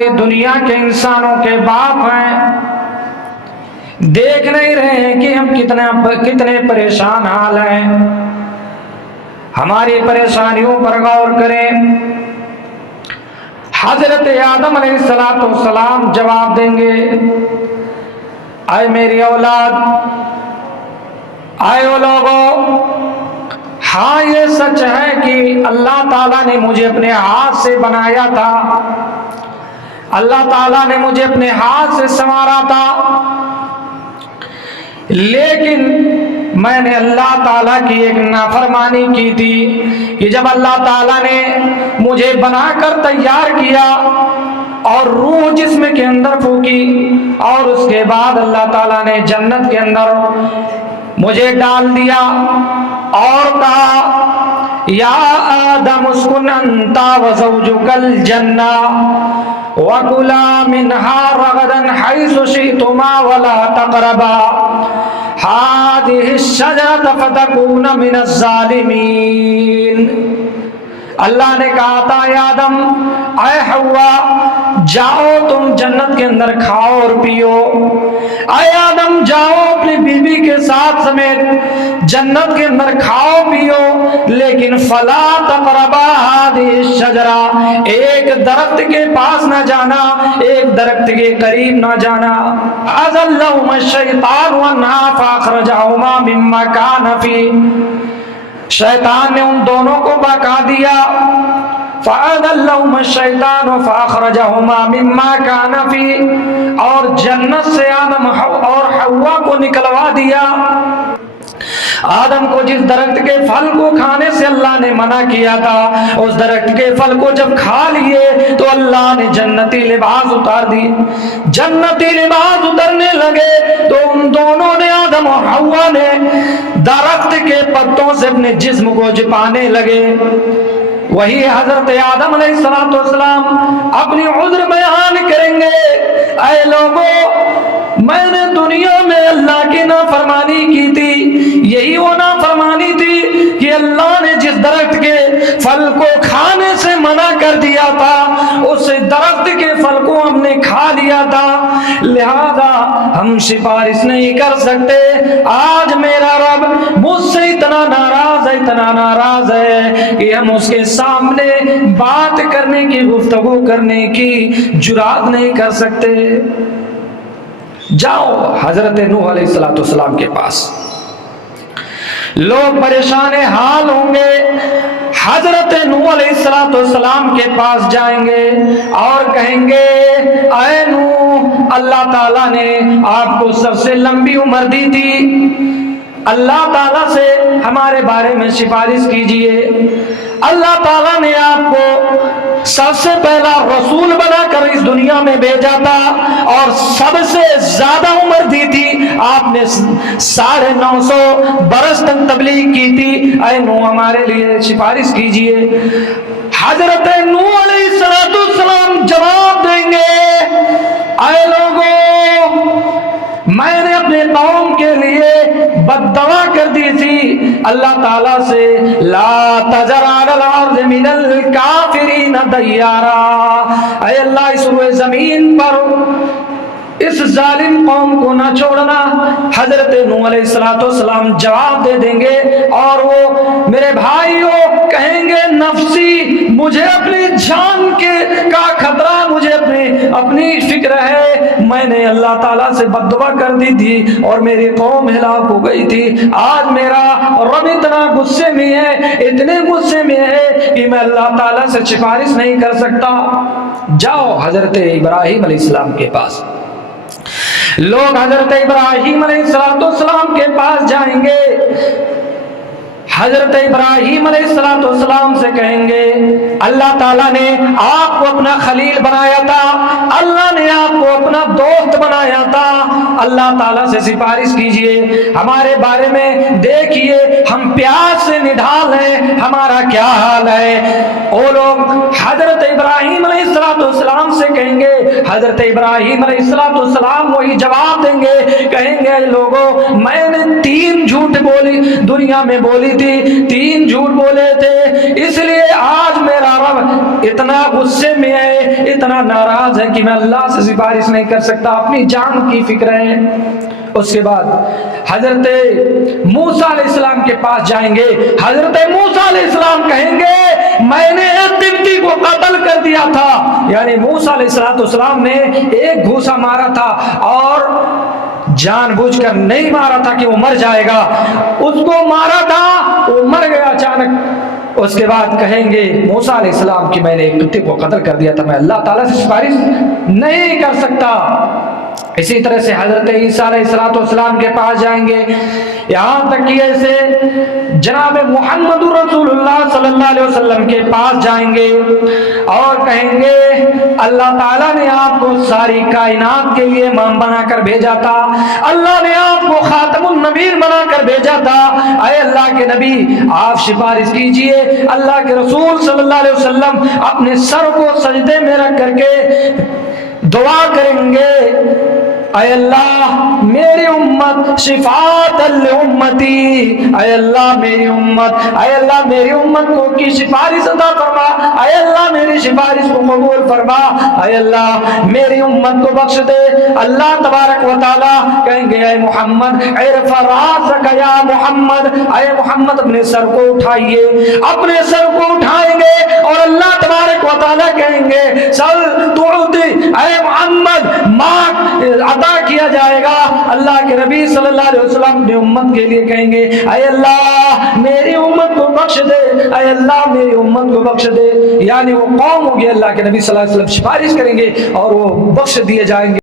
دنیا کے انسانوں کے باپ ہیں، دیکھ نہیں رہے ہیں کہ ہم کتنے پریشان حال ہیں؟ ہماری پریشانیوں پر غور کریں۔ حضرت آدم علیہ السلام جواب دیں گے، اے میری اولاد، اے لوگو، ہاں یہ سچ ہے کہ اللہ تعالیٰ نے مجھے اپنے ہاتھ سے بنایا تھا، اللہ تعالیٰ نے مجھے اپنے ہاتھ سے سنوارا تھا، لیکن میں نے اللہ تعالیٰ کی ایک نافرمانی کی تھی کہ جب اللہ تعالیٰ نے مجھے بنا کر تیار کیا اور روح جسم کے اندر پھونکی، اور اس کے بعد اللہ تعالیٰ نے جنت کے اندر مجھے ڈال دیا اور کہا، یا آدم اسکن انت وزوجک الجنہ وَكُلَا مِنْهَا رَغَدًا حَيْثُ شِئْتُمَا وَلَا تَقْرَبَا هَٰذِهِ الشَّجَرَةَ فَتَكُونَ مِنَ الظَّالِمِينَ۔ اللہ نے کہا تھا، اے آدم، اے حوا، جاؤ تم جنت کے اندر کھاؤ اور پیو، اے آدم جاؤ اپنی بیوی کے ساتھ سمیت جنت کے اندر کھاؤ پیو، لیکن فلا تقربا هذه الشجرہ، ایک درخت کے پاس نہ جانا، ایک درخت کے قریب نہ جانا۔ فَأَزَلَّهُمَا الشَّيْطَانُ عَنْهَا فَأَخْرَجَهُمَا مِمَّا كَانَ فِيهِ، شیطان نے ان دونوں کو بہکا دیا۔ فَأَذَلَّهُمَا الشَّيْطَانُ فَأَخْرَجَهُمَا مِمَّا كَانَ فِيهِ، اور جنت سے آدم اور حوا کو نکلوا دیا۔ آدم کو جس درخت کے پھل کو کھانے سے اللہ نے منع کیا تھا، اس درخت کے پھل کو جب کھا لیے تو اللہ نے جنتی لباس اتار دی۔ جنتی لباس اترنے لگے تو ان دونوں نے، آدم اور حوا نے، درخت کے پتوں سے اپنے جسم کو چھپانے لگے۔ وہی حضرت آدم علیہ السلام اپنی عذر بیان کریں گے، اے لوگوں، میں نے دنیا میں اللہ کی نافرمانی کی تھی، یہی وہ نافرمانی تھی کہ اللہ نے جس درخت کے پھل کو کھانے سے منع کر دیا تھا، اس درخت کے پھل کو ہم نے کھا لیا تھا، لہذا ہم سفارش نہیں کر سکتے۔ آج میرا رب مجھ سے اتنا ناراض ہے کہ ہم اس کے سامنے بات کرنے کی، گفتگو کرنے کی جرات نہیں کر سکتے۔ جاؤ حضرت نوح علیہ السلام کے پاس، لوگ پریشان حال ہوں گے، حضرت نوح علیہ السلام کے پاس جائیں گے اور کہیں گے، اے نوح، اللہ تعالیٰ نے آپ کو سب سے لمبی عمر دی تھی، اللہ تعالیٰ سے ہمارے بارے میں سفارش کیجئے۔ اللہ تعالیٰ نے آپ کو سب سے پہلا رسول بنا کر اس دنیا میں بھیجا تھا اور سب سے زیادہ عمر دی تھی، آپ نے 950 برس تک تبلیغ کی تھی، اے نوح ہمارے لیے سفارش کیجئے۔ حضرت نوح علیہ السلام جواب دیں گے، اے لوگوں، میں نے اپنے قوم کے لیے بد دعا کر دی تھی اللہ تعالیٰ سے، لا تذر علی الارض من الکافرین دیارا، اے اللہ اس روئے زمین پر اس ظالم قوم کو نہ چھوڑنا۔ حضرت نوح علیہ السلام جواب دے دیں گے اور وہ میرے بھائیوں کہیں گے، نفسی، مجھے اپنی جان کا خطرہ، مجھے اپنی فکر ہے، میں نے اللہ تعالیٰ سے بد دعا کر دی تھی اور میری قوم ہلاک ہو گئی تھی، آج میرا رب اتنا غصے میں ہے، اتنے غصے میں ہے کہ میں اللہ تعالیٰ سے سفارش نہیں کر سکتا۔ جاؤ حضرت ابراہیم علیہ السلام کے پاس، لوگ حضرت ابراہیم علیہ السلام کے پاس جائیں گے، حضرت ابراہیم علیہ السلام سے کہیں گے، اللہ تعالیٰ نے آپ کو اپنا خلیل بنایا تھا، اللہ نے آپ کو اپنا دوست بنایا تھا، اللہ تعالیٰ سے سفارش کیجئے، ہمارے بارے میں دیکھیے، ہم پیاس سے نڈھال ہیں، ہمارا کیا حال ہے۔ وہ لوگ حضرت ابراہیم علیہ السلام سے کہیں گے، حضرت ابراہیم علیہ السلام وہی جواب دیں گے, کہیں گے اے لوگوں میں نے 3 جھوٹ بولی دنیا میں بولی تھی, 3 جھوٹ بولے تھے, اس لیے آج میرا رب اتنا غصے میں ہے, اتنا ناراض ہے کہ میں اللہ سے سفارش نہیں کر سکتا, اپنی جان کی فکر ہے. اس کے بعد حضرت موسیٰ علیہ السلام کے پاس جائیں گے. حضرت موسیٰ علیہ السلام کہیں گے میں نے ایک قبطی کو قتل کر دیا تھا, یعنی موسیٰ علیہ السلام نے ایک گھوسا مارا تھا اور جان بوجھ کر نہیں مارا تھا کہ وہ مر جائے گا, اس کو مارا تھا وہ مر گیا اچانک. اس کے بعد کہیں گے موسیٰ علیہ السلام کہ میں نے ایک قبطی کو قتل کر دیا تھا, میں اللہ تعالیٰ سے سفارش نہیں کر سکتا. اسی طرح سے حضرت عیسیٰ علیہ السلام کے پاس جائیں گے, یہاں تک کہ ایسے جناب محمد رسول اللہ صلی اللہ علیہ وسلم کے پاس جائیں گے اور کہیں گے اللہ تعالیٰ نے آپ کو ساری کائنات کے لیے امام بنا کر بھیجا تھا, اللہ نے آپ کو خاتم النبیین بنا کر بھیجا تھا, اے اللہ کے نبی آپ سفارش کیجئے. اللہ کے رسول صلی اللہ علیہ وسلم اپنے سر کو سجدے میں رکھ کر کے دعا کریں گے اے اللہ میری امت شفاعت لامتی, اے اللہ میری امت, اے اللہ میری امت کو کی سفارش عطا فرما, اے اللہ میری سفارش کو قبول فرما, اے اللہ میری امت کو بخش دے. اللہ تبارک و تعالی کہیں گے اے محمد ارفع راسک یا محمد, اے محمد اپنے سر کو اٹھائیے, اپنے سر کو اٹھائیں گے اور اللہ تبارک و تعالی کہیں گے سل تعطی, اے محمد مانگ عطا کیا جائے گا. اللہ کے نبی صلی اللہ علیہ وسلم اپنی امت کے لیے کہیں گے اے اللہ میری امت کو بخش دے, اے اللہ میری امت کو بخش دے, یعنی وہ قوم ہوگی اللہ کے نبی صلی اللہ علیہ وسلم سفارش کریں گے اور وہ بخش دیے جائیں گے.